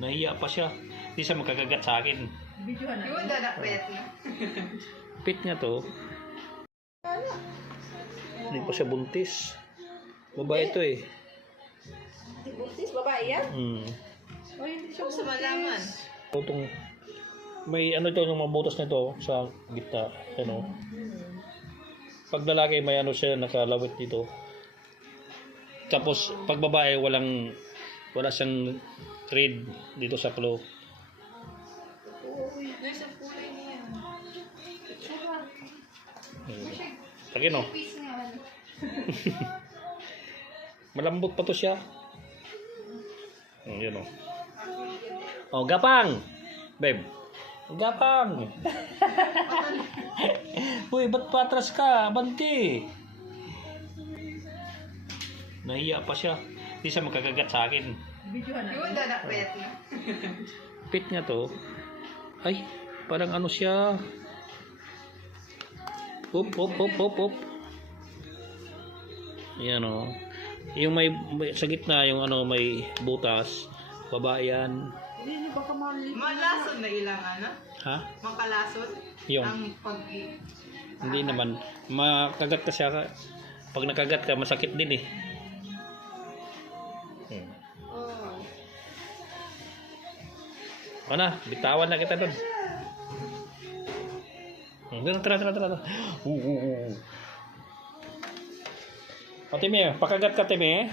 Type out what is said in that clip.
Nahiya pa siya. Hindi siya magkakagat sa akin. Yun, dadakpet na. Pit niya to. Hindi pa siya buntis. Babae ito eh. Di buntis, babae yan? O, hindi siya Kung sa malaman. Itong, may ano ito, yung mabutas nito sa gitna. Ano. Pag lalaki may ano siya nakalawit dito. Tapos pag babae wala siyang thread dito sa claw. Nasa kulay niya. Lagi no. Peace nga. Malambot pa to siya. Yun o. Oh, gapang! Babe. Gapang! Uy, ba't patras ka? Abanti! Nahiya pa siya. Hindi siya magkakagat sa akin. Yun, dadakpet na. Pit niya to. Ay, parang ano siya. Hop, hop, hop, hop, hop. Yan o. Yung may sa gitna, yung ano, may butas. Babae yan. Hindi, baka mali. Malasod na ilang ano? Ha? Makalasod? Yung. Ang pag... Hindi naman. Makagat ka siya. Pag nakagat ka, masakit din eh. Oh. Ano? Bitawan na kita doon. Tara. Pati me, pakagat ka, Teme.